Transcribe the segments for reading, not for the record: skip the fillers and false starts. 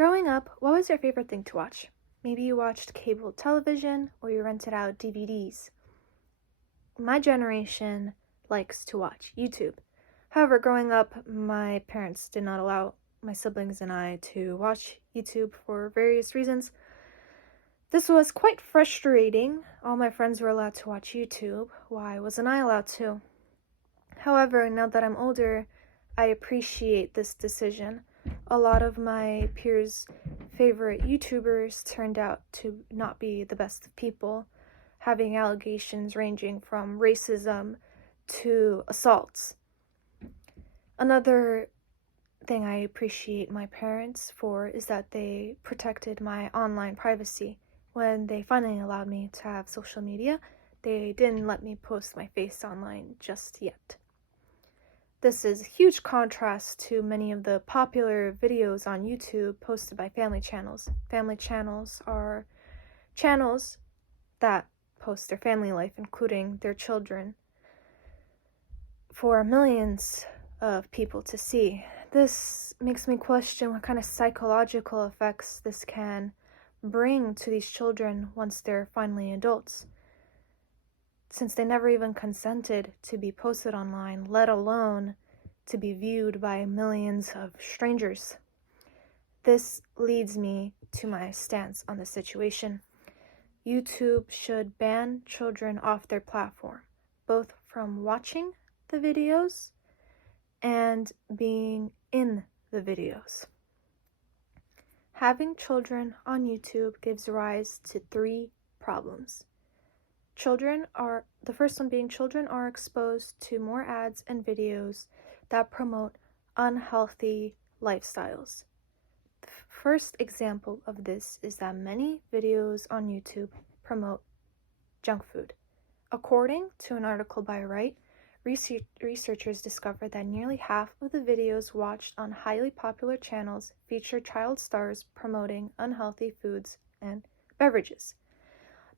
Growing up, what was your favorite thing to watch? Maybe you watched cable television or you rented out DVDs. My generation likes to watch YouTube. However, growing up, my parents did not allow my siblings and I to watch YouTube for various reasons. This was quite frustrating. All my friends were allowed to watch YouTube. Why wasn't I allowed to? However, now that I'm older, I appreciate this decision. A lot of my peers' favorite YouTubers turned out to not be the best of people, having allegations ranging from racism to assaults. Another thing I appreciate my parents for is that they protected my online privacy. When they finally allowed me to have social media, they didn't let me post my face online just yet. This is a huge contrast to many of the popular videos on YouTube posted by family channels. Family channels are channels that post their family life, including their children, for millions of people to see. This makes me question what kind of psychological effects this can bring to these children once they're finally adults, since they never even consented to be posted online, let alone to be viewed by millions of strangers. This leads me to my stance on the situation. YouTube should ban children off their platform, both from watching the videos and being in the videos. Having children on YouTube gives rise to 3 problems. The first one being children are exposed to more ads and videos that promote unhealthy lifestyles. The first example of this is that many videos on YouTube promote junk food. According to an article by Wright, researchers discovered that nearly half of the videos watched on highly popular channels feature child stars promoting unhealthy foods and beverages.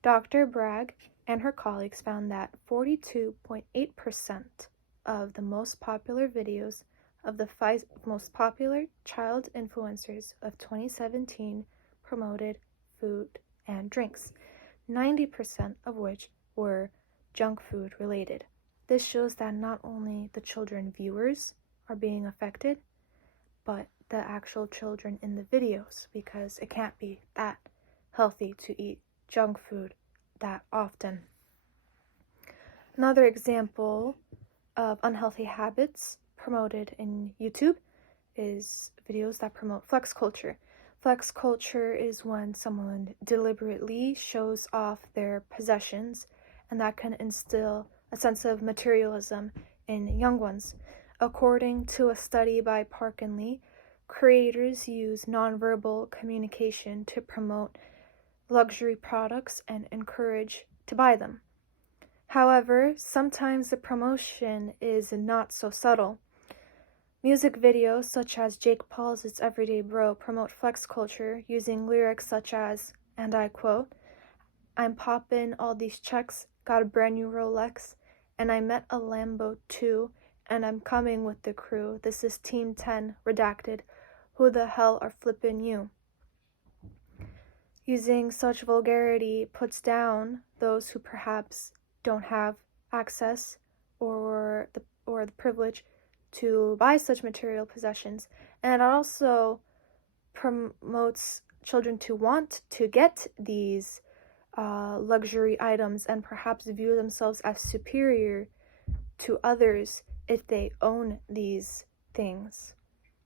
Dr. Bragg and her colleagues found that 42.8% of the most popular videos of the 5 most popular child influencers of 2017 promoted food and drinks, 90% of which were junk food related. This shows that not only the children viewers are being affected, but the actual children in the videos, because it can't be that healthy to eat junk food that often. Another example of unhealthy habits promoted in YouTube is videos that promote flex culture. Flex culture is when someone deliberately shows off their possessions, and that can instill a sense of materialism in young ones. According to a study by Park and Lee, creators use nonverbal communication to promote luxury products and encourage to buy them. However, sometimes the promotion is not so subtle. Music videos such as Jake Paul's It's Everyday Bro promote flex culture using lyrics such as, and I quote, "I'm poppin' all these checks, got a brand new Rolex, and I met a Lambo too, and I'm coming with the crew. This is Team 10, redacted. Who the hell are flippin' you?" Using such vulgarity puts down those who perhaps don't have access or the privilege to buy such material possessions, and it also promotes children to want to get these luxury items and perhaps view themselves as superior to others if they own these things,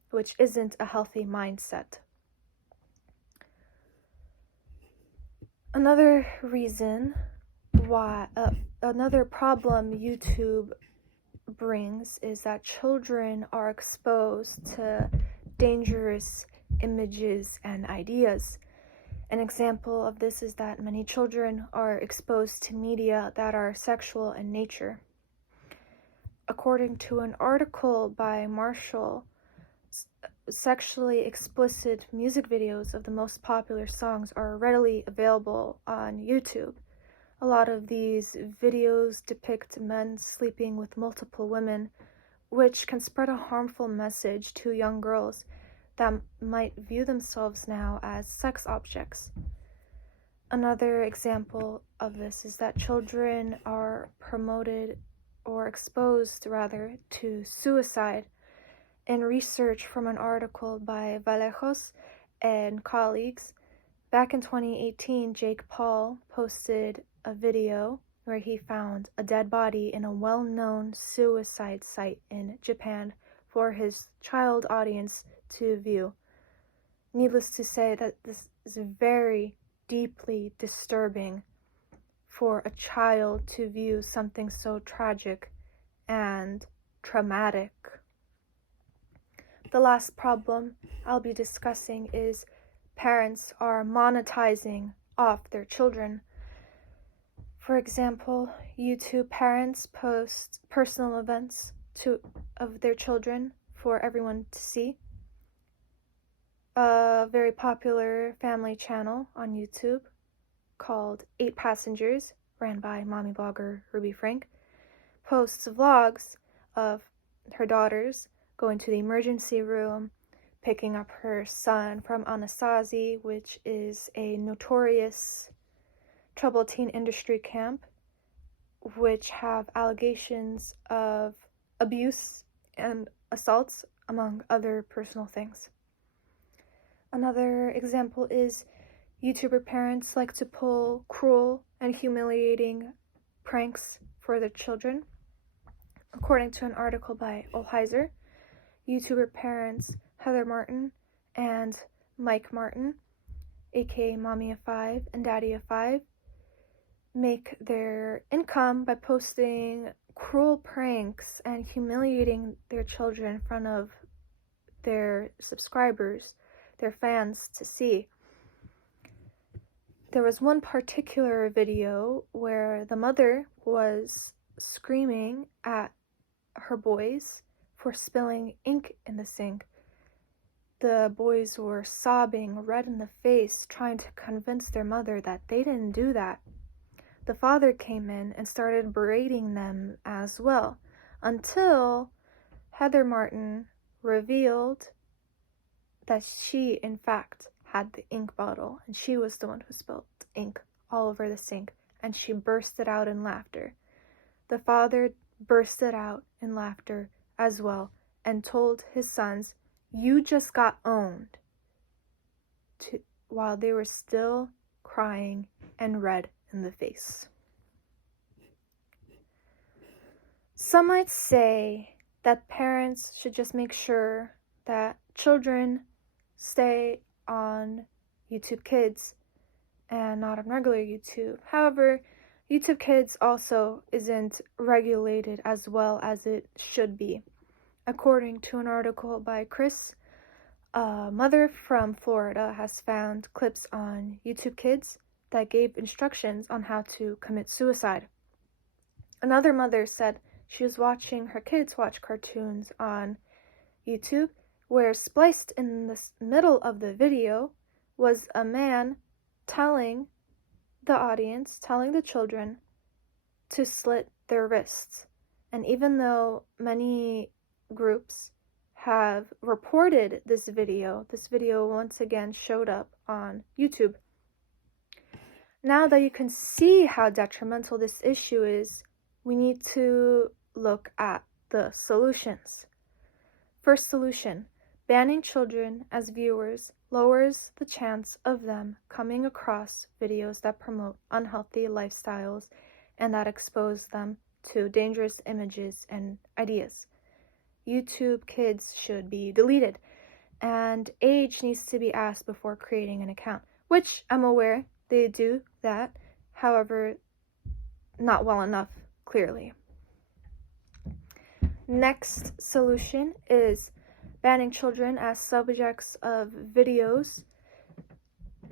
which isn't a healthy mindset. Another problem YouTube brings is that children are exposed to dangerous images and ideas. An example of this is that many children are exposed to media that are sexual in nature. According to an article by Marshall, sexually explicit music videos of the most popular songs are readily available on YouTube. A lot of these videos depict men sleeping with multiple women, which can spread a harmful message to young girls. that might view themselves now as sex objects. Another example of this is that children are promoted or exposed, rather, to suicide. In research from an article by Vallejos and colleagues, back in 2018, Jake Paul posted a video where he found a dead body in a well-known suicide site in Japan for his child audience to view. Needless to say that this is very deeply disturbing for a child to view something so tragic and traumatic. The last problem I'll be discussing is parents are monetizing off their children. For example, YouTube parents post personal events of their children for everyone to see. A very popular family channel on YouTube called 8 Passengers, ran by mommy blogger Ruby Frank, posts vlogs of her daughters going to the emergency room, picking up her son from Anasazi, which is a notorious troubled teen industry camp, which have allegations of abuse and assaults, among other personal things. Another example is YouTuber parents like to pull cruel and humiliating pranks for their children. According to an article by Olheiser, YouTuber parents Heather Martin and Mike Martin, aka Mommy of 5 and Daddy of 5, make their income by posting cruel pranks and humiliating their children in front of their subscribers, their fans, to see. There was one particular video where the mother was screaming at her boys for spilling ink in the sink. The boys were sobbing, red in the face, trying to convince their mother that they didn't do that. The father came in and started berating them as well, until Heather Martin revealed that she, in fact, had the ink bottle, and she was the one who spilled ink all over the sink, and she bursted out in laughter. The father bursted out in laughter as well, and told his sons, "You just got owned," while they were still crying and red in the face. Some might say that parents should just make sure that children stay on YouTube Kids and not on regular YouTube. However, YouTube Kids also isn't regulated as well as it should be. According to an article by Criss, a mother from Florida has found clips on YouTube Kids that gave instructions on how to commit suicide. Another mother said she was watching her kids watch cartoons on YouTube, where spliced in the middle of the video was a man telling the audience, telling the children to slit their wrists. And even though many groups have reported this video once again showed up on YouTube. Now that you can see how detrimental this issue is, we need to look at the solutions. First solution: banning children as viewers lowers the chance of them coming across videos that promote unhealthy lifestyles and that expose them to dangerous images and ideas. YouTube Kids should be deleted, and age needs to be asked before creating an account, which I'm aware they do that, however, not well enough, clearly. Next solution is banning children as subjects of videos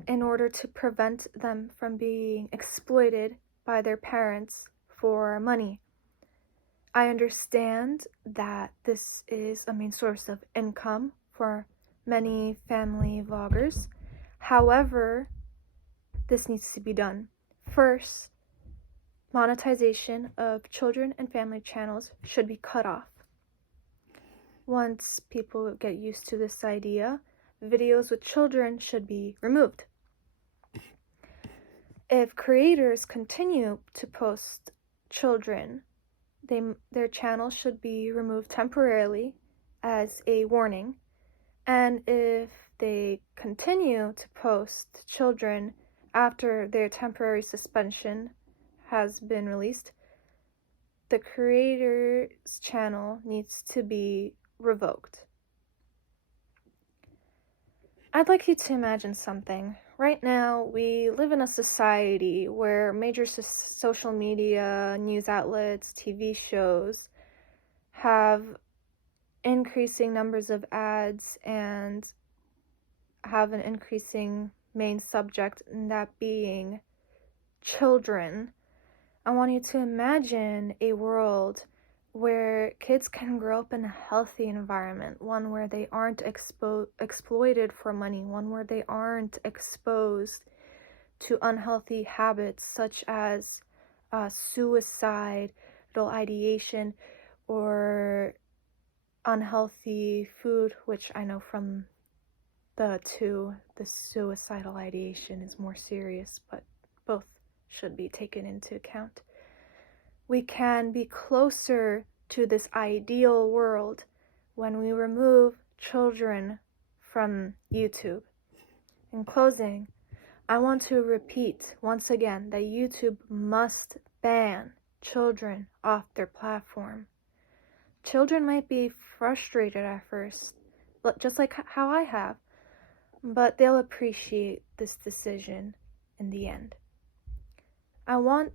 in order to prevent them from being exploited by their parents for money. I understand that this is a main source of income for many family vloggers. However, this needs to be done. First, monetization of children and family channels should be cut off. Once people get used to this idea, videos with children should be removed. If creators continue to post children, their channel should be removed temporarily as a warning. And if they continue to post children after their temporary suspension has been released, the creator's channel needs to be revoked. I'd like you to imagine something. Right now, we live in a society where major social media, news outlets, TV shows have increasing numbers of ads and have an increasing main subject, and that being children. I want you to imagine a world where kids can grow up in a healthy environment, one where they aren't exploited for money, one where they aren't exposed to unhealthy habits such as suicidal ideation or unhealthy food, which I know from the suicidal ideation is more serious, but both should be taken into account. We can be closer to this ideal world when we remove children from YouTube. In closing, I want to repeat once again that YouTube must ban children off their platform. Children might be frustrated at first, just like how I have, but they'll appreciate this decision in the end. I want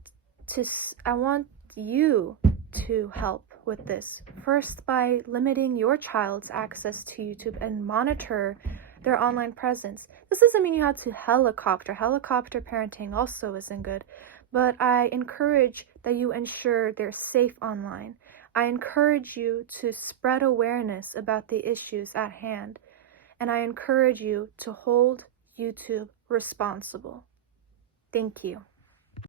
you to help with this, first by limiting your child's access to YouTube and monitor their online presence. This doesn't mean you have to helicopter parenting also isn't good, but I encourage that you ensure they're safe online. I encourage you to spread awareness about the issues at hand, and I encourage you to hold YouTube responsible. Thank you.